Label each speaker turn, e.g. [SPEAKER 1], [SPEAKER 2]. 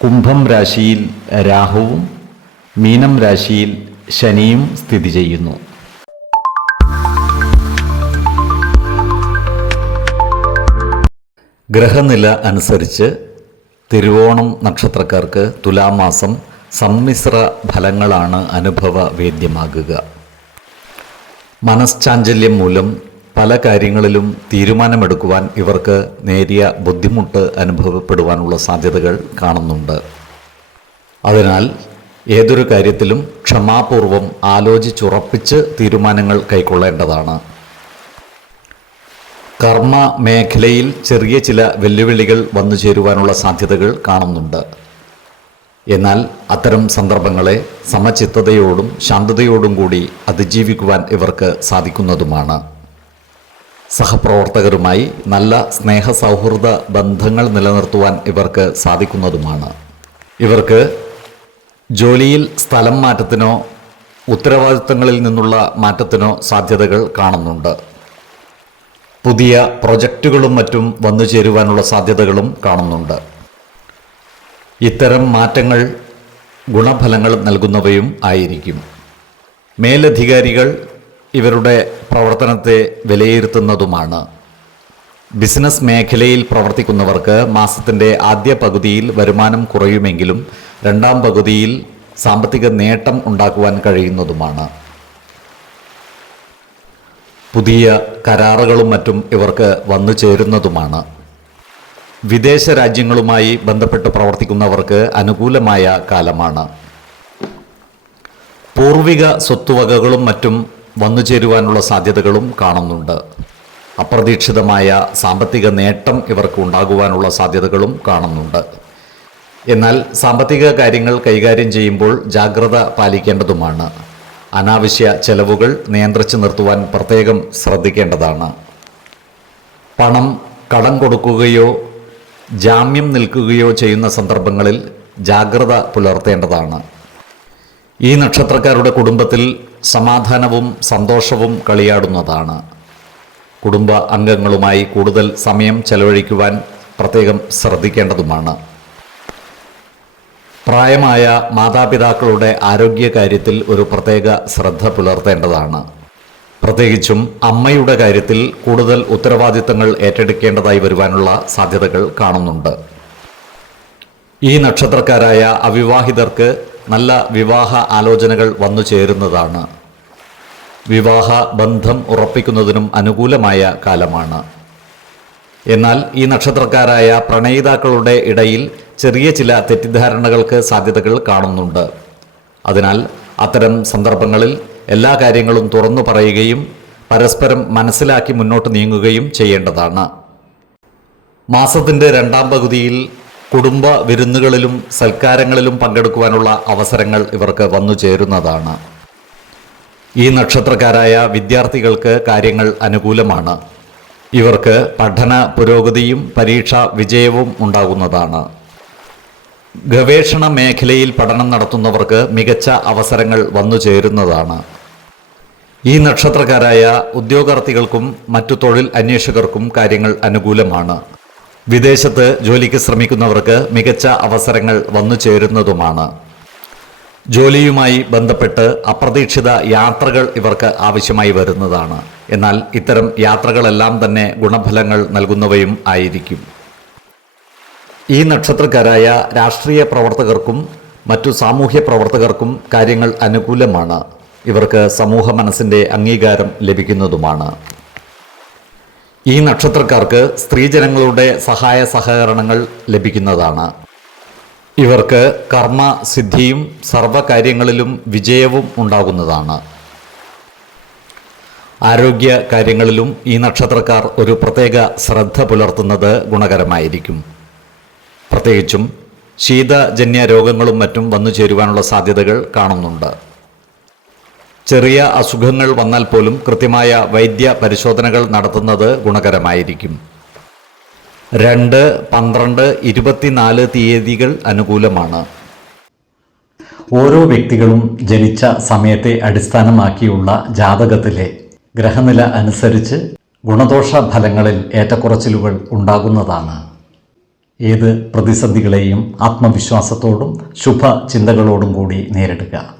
[SPEAKER 1] കുംഭം രാശിയിൽ രാഹുവും മീനം രാശിയിൽ ശനിയും സ്ഥിതി ചെയ്യുന്നു. ഗ്രഹനില അനുസരിച്ച് തിരുവോണം നക്ഷത്രക്കാർക്ക് തുലാമാസം സമ്മിശ്ര ഫലങ്ങളാണ് അനുഭവ വേദ്യമാകുക മനഃശാഞ്ചല്യം മൂലം പല കാര്യങ്ങളിലും തീരുമാനമെടുക്കുവാൻ ഇവർക്ക് നേരിയ ബുദ്ധിമുട്ട് അനുഭവപ്പെടുവാനുള്ള സാധ്യതകൾ കാണുന്നുണ്ട്. അതിനാൽ ഏതൊരു കാര്യത്തിലും ക്ഷമാപൂർവം ആലോചിച്ചുറപ്പിച്ച് തീരുമാനങ്ങൾ കൈക്കൊള്ളേണ്ടതാണ്. കർമ്മ മേഖലയിൽ ചെറിയ ചില വെല്ലുവിളികൾ വന്നു ചേരുവാനുള്ള സാധ്യതകൾ കാണുന്നുണ്ട്. എന്നാൽ അത്തരം സന്ദർഭങ്ങളെ സമചിത്തതയോടും ശാന്തതയോടും കൂടി അതിജീവിക്കുവാൻ ഇവർക്ക് സാധിക്കുന്നതുമാണ്. സഹപ്രവർത്തകരുമായി നല്ല സ്നേഹ സൗഹൃദ ബന്ധങ്ങൾ നിലനിർത്തുവാൻ ഇവർക്ക് സാധിക്കുന്നതുമാണ്. ഇവർക്ക് ജോലിയിൽ സ്ഥലം മാറ്റത്തിനോ ഉത്തരവാദിത്തങ്ങളിൽ നിന്നുള്ള മാറ്റത്തിനോ സാധ്യതകൾ കാണുന്നുണ്ട്. പുതിയ പ്രൊജക്റ്റുകളും മറ്റും വന്നു ചേരുവാനുള്ള സാധ്യതകളും കാണുന്നുണ്ട്. ഇത്തരം മാറ്റങ്ങൾ ഗുണഫലങ്ങൾ നൽകുന്നവയും ആയിരിക്കും. മേലധികാരികൾ ഇവരുടെ പ്രവർത്തനത്തെ വിലയിരുത്തുന്നതുമാണ്. ബിസിനസ് മേഖലയിൽ പ്രവർത്തിക്കുന്നവർക്ക് മാസത്തിന്റെ ആദ്യ പകുതിയിൽ വരുമാനം കുറയുമെങ്കിലും രണ്ടാം പകുതിയിൽ സാമ്പത്തിക നേട്ടം ഉണ്ടാക്കുവാൻ കഴിയുന്നതുമാണ്. പുതിയ കരാറുകളും മറ്റും ഇവർക്ക് വന്നു ചേരുന്നതുമാണ്. വിദേശ രാജ്യങ്ങളുമായി ബന്ധപ്പെട്ട് പ്രവർത്തിക്കുന്നവർക്ക് അനുകൂലമായ കാലമാണ്. പൂർവിക സ്വത്തുവകകളും മറ്റും വന്നു ചേരുവാനുള്ള സാധ്യതകളും കാണുന്നുണ്ട്. അപ്രതീക്ഷിതമായ സാമ്പത്തിക നേട്ടം ഇവർക്ക് ഉണ്ടാകുവാനുള്ള സാധ്യതകളും കാണുന്നുണ്ട്. എന്നാൽ സാമ്പത്തിക കാര്യങ്ങൾ കൈകാര്യം ചെയ്യുമ്പോൾ ജാഗ്രത പാലിക്കേണ്ടതുമാണ്. അനാവശ്യ ചെലവുകൾ നിയന്ത്രിച്ചു നിർത്തുവാൻ പ്രത്യേകം ശ്രദ്ധിക്കേണ്ടതാണ്. പണം കടം കൊടുക്കുകയോ ജാമ്യം നിൽക്കുകയോ ചെയ്യുന്ന സന്ദർഭങ്ങളിൽ ജാഗ്രത പുലർത്തേണ്ടതാണ്. ഈ നക്ഷത്രക്കാരുടെ കുടുംബത്തിൽ സമാധാനവും സന്തോഷവും കളിയാടുന്നതാണ്. കുടുംബ അംഗങ്ങളുമായി കൂടുതൽ സമയം ചെലവഴിക്കുവാൻ പ്രത്യേകം ശ്രദ്ധിക്കേണ്ടതുമാണ്. പ്രായമായ മാതാപിതാക്കളുടെ ആരോഗ്യകാര്യത്തിൽ ഒരു പ്രത്യേക ശ്രദ്ധ പുലർത്തേണ്ടതാണ്. പ്രത്യേകിച്ചും അമ്മയുടെ കാര്യത്തിൽ കൂടുതൽ ഉത്തരവാദിത്തങ്ങൾ ഏറ്റെടുക്കേണ്ടതായി വരുവാനുള്ള സാധ്യതകൾ കാണുന്നുണ്ട്. ഈ നക്ഷത്രക്കാരായ അവിവാഹിതർക്ക് നല്ല വിവാഹ ആലോചനകൾ വന്നു ചേരുന്നതാണ്. വിവാഹ ബന്ധം ഉറപ്പിക്കുന്നതിനും അനുകൂലമായ കാലമാണ്. എന്നാൽ ഈ നക്ഷത്രക്കാരായ പ്രണയിതാക്കളുടെ ഇടയിൽ ചെറിയ ചില തെറ്റിദ്ധാരണകൾക്ക് സാധ്യതകൾ കാണുന്നുണ്ട്. അതിനാൽ അത്തരം സന്ദർഭങ്ങളിൽ എല്ലാ കാര്യങ്ങളും തുറന്നു പറയുകയും പരസ്പരം മനസ്സിലാക്കി മുന്നോട്ട് നീങ്ങുകയും ചെയ്യേണ്ടതാണ്. മാസത്തിന്റെ രണ്ടാം പകുതിയിൽ കുടുംബ വിരുന്നുകളിലും സൽക്കാരങ്ങളിലും പങ്കെടുക്കുവാനുള്ള അവസരങ്ങൾ ഇവർക്ക് വന്നു ചേരുന്നതാണ്. ഈ നക്ഷത്രക്കാരായ വിദ്യാർത്ഥികൾക്ക് കാര്യങ്ങൾ അനുകൂലമാണ്. ഇവർക്ക് പഠന പുരോഗതിയും പരീക്ഷാ വിജയവും ഉണ്ടാകുന്നതാണ്. ഗവേഷണ മേഖലയിൽ പഠനം നടത്തുന്നവർക്ക് മികച്ച അവസരങ്ങൾ വന്നു ചേരുന്നതാണ്. ഈ നക്ഷത്രക്കാരായ ഉദ്യോഗാർത്ഥികൾക്കും മറ്റു തൊഴിൽ അന്വേഷകർക്കും കാര്യങ്ങൾ അനുകൂലമാണ്. വിദേശത്ത് ജോലിക്ക് ശ്രമിക്കുന്നവർക്ക് മികച്ച അവസരങ്ങൾ വന്നു ചേരുന്നതുമാണ്. ജോലിയുമായി ബന്ധപ്പെട്ട് അപ്രതീക്ഷിത യാത്രകൾ ഇവർക്ക് ആവശ്യമായി വരുന്നതാണ്. എന്നാൽ ഇത്തരം യാത്രകളെല്ലാം തന്നെ ഗുണഫലങ്ങൾ നൽകുന്നവയും ആയിരിക്കും. ഈ നക്ഷത്രക്കാരായ രാഷ്ട്രീയ പ്രവർത്തകർക്കും മറ്റു സാമൂഹ്യ പ്രവർത്തകർക്കും കാര്യങ്ങൾ അനുകൂലമാണ്. ഇവർക്ക് സമൂഹ മനസ്സിന്റെ അംഗീകാരം ലഭിക്കുന്നതുമാണ്. ഈ നക്ഷത്രക്കാർക്ക് സ്ത്രീജനങ്ങളുടെ സഹായ സഹകരണങ്ങൾ ലഭിക്കുന്നതാണ്. ഇവർക്ക് കർമ്മ സിദ്ധിയും സർവകാര്യങ്ങളിലും വിജയവും ഉണ്ടാകുന്നതാണ്. ആരോഗ്യ കാര്യങ്ങളിലും ഈ നക്ഷത്രക്കാർ ഒരു പ്രത്യേക ശ്രദ്ധ പുലർത്തുന്നത് ഗുണകരമായിരിക്കും. പ്രത്യേകിച്ചും ശീതജന്യ രോഗങ്ങളും മറ്റും വന്നു ചേരുവാനുള്ള സാധ്യതകൾ കാണുന്നുണ്ട്. ചെറിയ അസുഖങ്ങൾ വന്നാൽ പോലും കൃത്യമായ വൈദ്യ പരിശോധനകൾ നടത്തുന്നത് ഗുണകരമായിരിക്കും. രണ്ട് പന്ത്രണ്ട് ഇരുപത്തിനാല് തീയതികൾ അനുകൂലമാണ്.
[SPEAKER 2] ഓരോ വ്യക്തികളും ജനിച്ച സമയത്തെ അടിസ്ഥാനമാക്കിയുള്ള ജാതകത്തിലെ ഗ്രഹനില അനുസരിച്ച് ഗുണദോഷ ഫലങ്ങളിൽ ഏറ്റക്കുറച്ചിലുകൾ ഉണ്ടാകുന്നതാണ്. ഏത് പ്രതിസന്ധികളെയും ആത്മവിശ്വാസത്തോടും ശുഭ ചിന്തകളോടും കൂടി നേരിടുക.